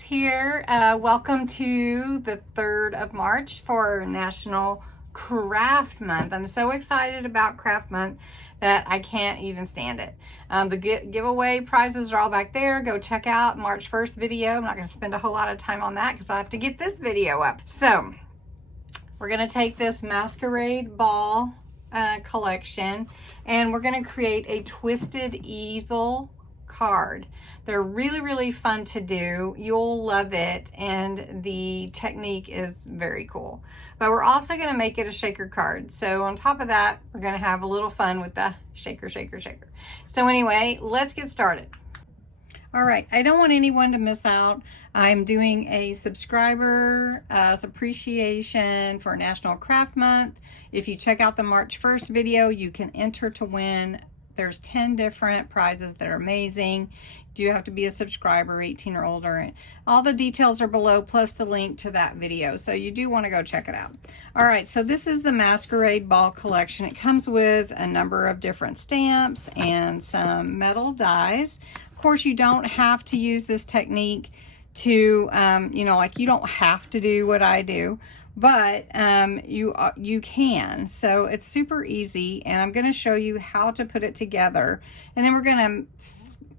Liz here. Welcome to the 3rd of March for National Craft Month. I'm so excited about Craft Month that I can't even stand it. The giveaway prizes are all back there. Go check out March 1st video. I'm not going to spend a whole lot of time on that because I have to get this video up. So we're going to take this Masquerade Ball Collection and we're going to create a Twisted Easel card. They're really fun to do. You'll love it, and the technique is very cool. But we're also going to make it a shaker card. So on top of that, we're going to have a little fun with the shaker. So anyway, let's get started. All right, I don't want anyone to miss out. I'm doing a subscriber appreciation for National Craft Month. If you check out the March 1st video, you can enter to win. There's 10 different prizes that are amazing. You do have to be a subscriber, 18 or older. All the details are below, plus the link to that video. So you do want to go check it out. All right, so this is the Masquerade Ball Collection. It comes with a number of different stamps and some metal dies. Of course, you don't have to use this technique to, like you don't have to do what I do. But you can. So it's super easy, and I'm going to show you how to put it together, and then we're going to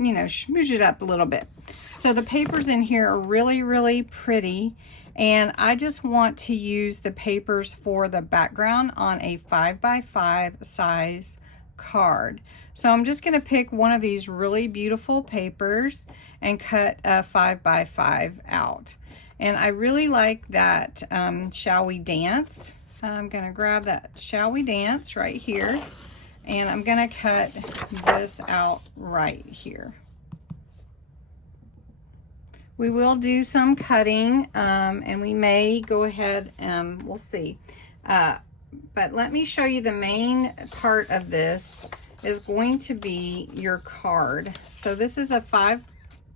smoosh it up a little bit. So the papers in here are really pretty, and I just want to use the papers for the background on a 5x5 size card. So I'm just going to pick one of these really beautiful papers and cut a 5x5 out. And I really like that Shall We Dance. I'm going to grab that Shall We Dance right here. And I'm going to cut this out right here. We will do some cutting and we may go ahead and we'll see. But let me show you the main part of this is going to be your card. So this is a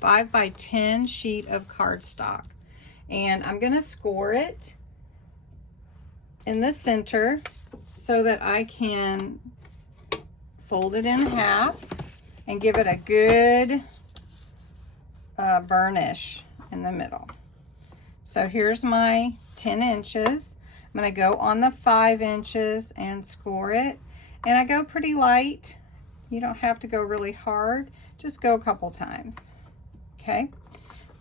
5x10 sheet of cardstock. And I'm going to score it in the center so that I can fold it in half and give it a good burnish in the middle. So here's my 10 inches. I'm going to go on the 5 inches and score it. And I go pretty light. You don't have to go really hard. Just go a couple times. Okay.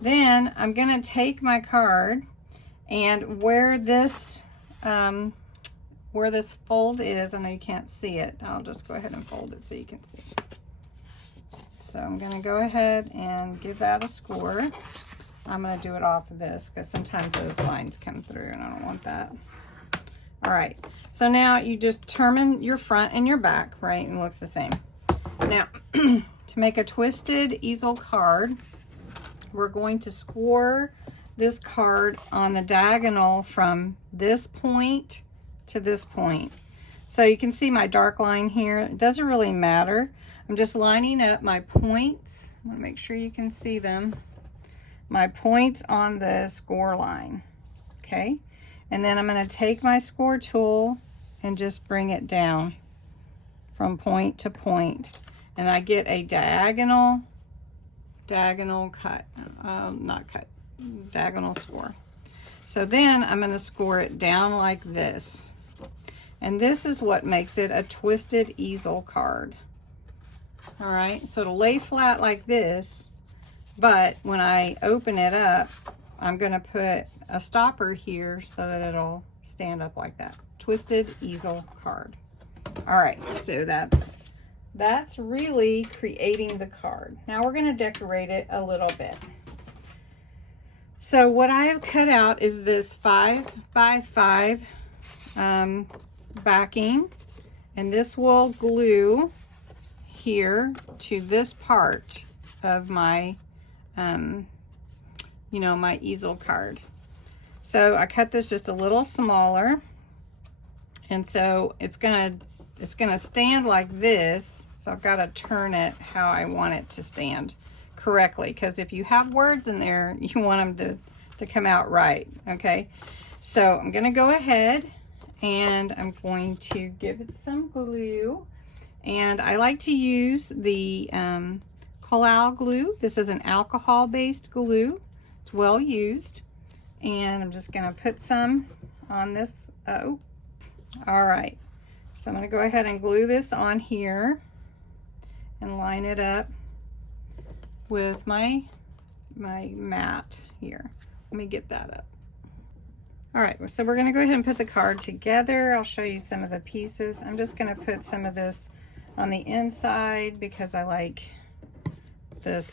Then I'm going to take my card, and where this fold is, I know you can't see it. I'll just go ahead and fold it so you can see. So I'm going to go ahead and give that a score. I'm going to do it off of this because sometimes those lines come through and I don't want that. All right. So now you just determine your front and your back, right? And it looks the same. Now, to make a Twisted Easel card, we're going to score this card on the diagonal from this point to this point. So you can see my dark line here. It doesn't really matter. I'm just lining up my points. I want to make sure you can see them. My points on the score line. Okay. And then I'm going to take my score tool and just bring it down from point to point. And I get a diagonal cut, diagonal score. So then I'm going to score it down like this. And this is what makes it a Twisted Easel card. All right, so it'll lay flat like this, but when I open it up, I'm going to put a stopper here so that it'll stand up like that. Twisted Easel card. All right, so that's really creating the card. Now we're going to decorate it a little bit. So what I have cut out is this 5x5 backing, and this will glue here to this part of my my easel card. So I cut this just a little smaller, and so it's gonna stand like this. So I've got to turn it how I want it to stand correctly, because if you have words in there, you want them to come out right. Okay, so I'm going to go ahead and I'm going to give it some glue, and I like to use the Collal glue. This is an alcohol based glue. It's well used. And I'm just gonna put some on this. Oh, all right. So I'm gonna go ahead and glue this on here and line it up with my mat here. Let me get that up. All right, so we're gonna go ahead and put the card together. I'll show you some of the pieces. I'm just gonna put some of this on the inside because I like this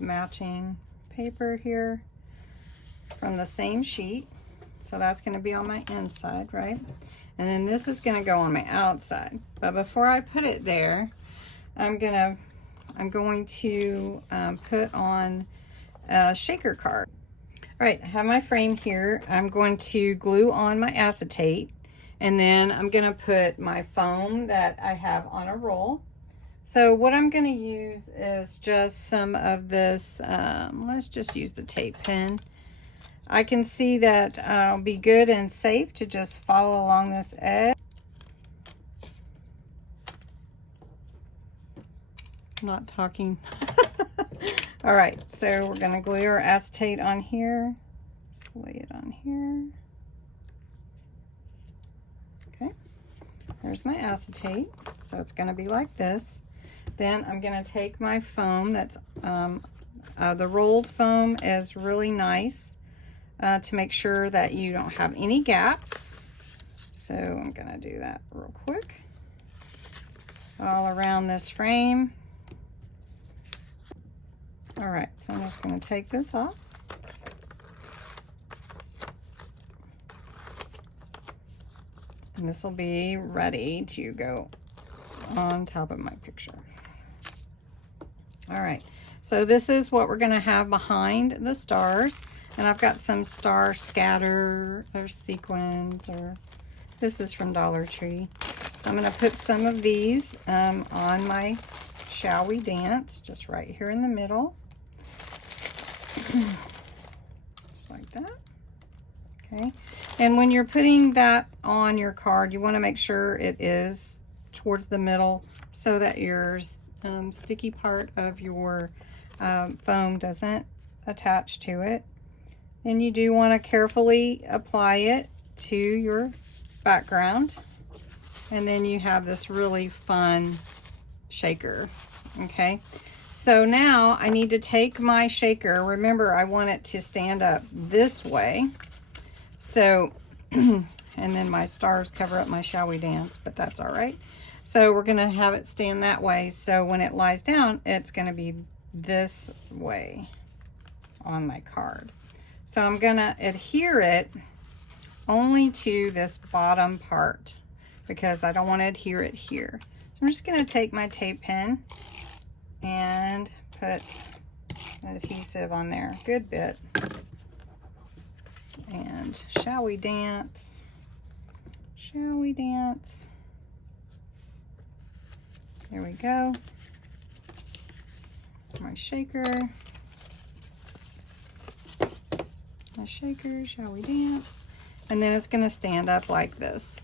matching paper here from the same sheet. So that's gonna be on my inside, right? And then this is gonna go on my outside. But before I put it there, I'm going to put on a shaker card. All right, I have my frame here. I'm going to glue on my acetate, and then I'm gonna put my foam that I have on a roll. So what I'm gonna use is just some of this, let's just use the tape pen. I can see that it'll be good and safe to just follow along this edge. I'm not talking. All right, so we're gonna glue our acetate on here. Just lay it on here. Okay, there's my acetate. So it's gonna be like this. Then I'm gonna take my foam that's, the rolled foam is really nice to make sure that you don't have any gaps. So I'm gonna do that real quick. All around this frame. All right, so I'm just going to take this off. And this will be ready to go on top of my picture. All right, so this is what we're going to have behind the stars. And I've got some star scatter or sequins, or this is from Dollar Tree. So I'm going to put some of these on my Shall We Dance, just right here in the middle. Just like that. Okay, and when you're putting that on your card, you want to make sure it is towards the middle so that your sticky part of your foam doesn't attach to it. And you do want to carefully apply it to your background, and then you have this really fun shaker. Okay, so now I need to take my shaker. Remember, I want it to stand up this way. So, and then my stars cover up my Shall We Dance, but that's all right. So we're gonna have it stand that way. So when it lies down, it's gonna be this way on my card. So I'm gonna adhere it only to this bottom part because I don't want to adhere it here. So I'm just gonna take my tape pen and put an adhesive on there, a good bit. And Shall We Dance? Shall we dance? There we go. My shaker. My shaker, Shall We Dance? And then it's going to stand up like this.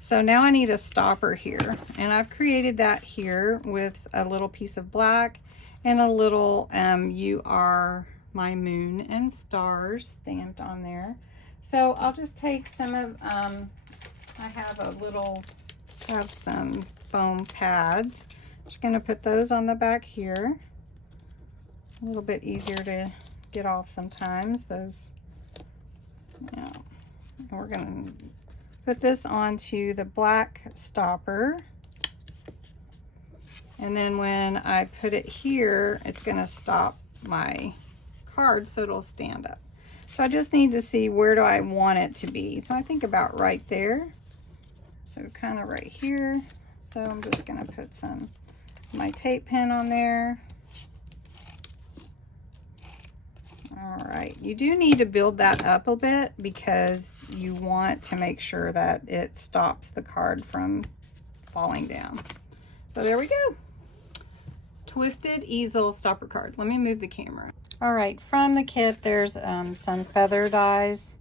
So now I need a stopper here, and I've created that here with a little piece of black and a little You Are My Moon and Stars stamped on there. So I'll just take some of, I have some foam pads. I'm just going to put those on the back here. A little bit easier to get off sometimes, those, you know. And we're going to put this onto the black stopper, and then when I put it here, it's going to stop my card so it'll stand up. So I just need to see, where do I want it to be? So I think about right there, so kind of right here. So I'm just going to put some my tape pen on there. All right, you do need to build that up a bit because you want to make sure that it stops the card from falling down. So there we go. Twisted Easel stopper card. Let me move the camera. All right, from the kit, there's some feather dies.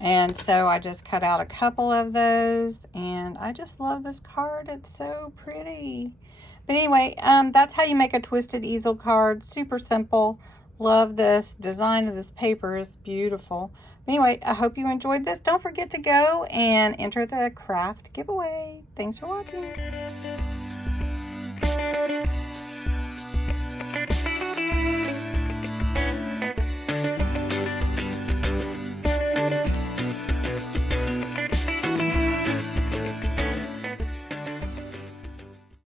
And so I just cut out a couple of those, and I just love this card. It's so pretty. But anyway, that's how you make a Twisted Easel card. Super simple. Love this design of this paper. It's beautiful. Anyway, I hope you enjoyed this. Don't forget to go and enter the craft giveaway. Thanks for watching.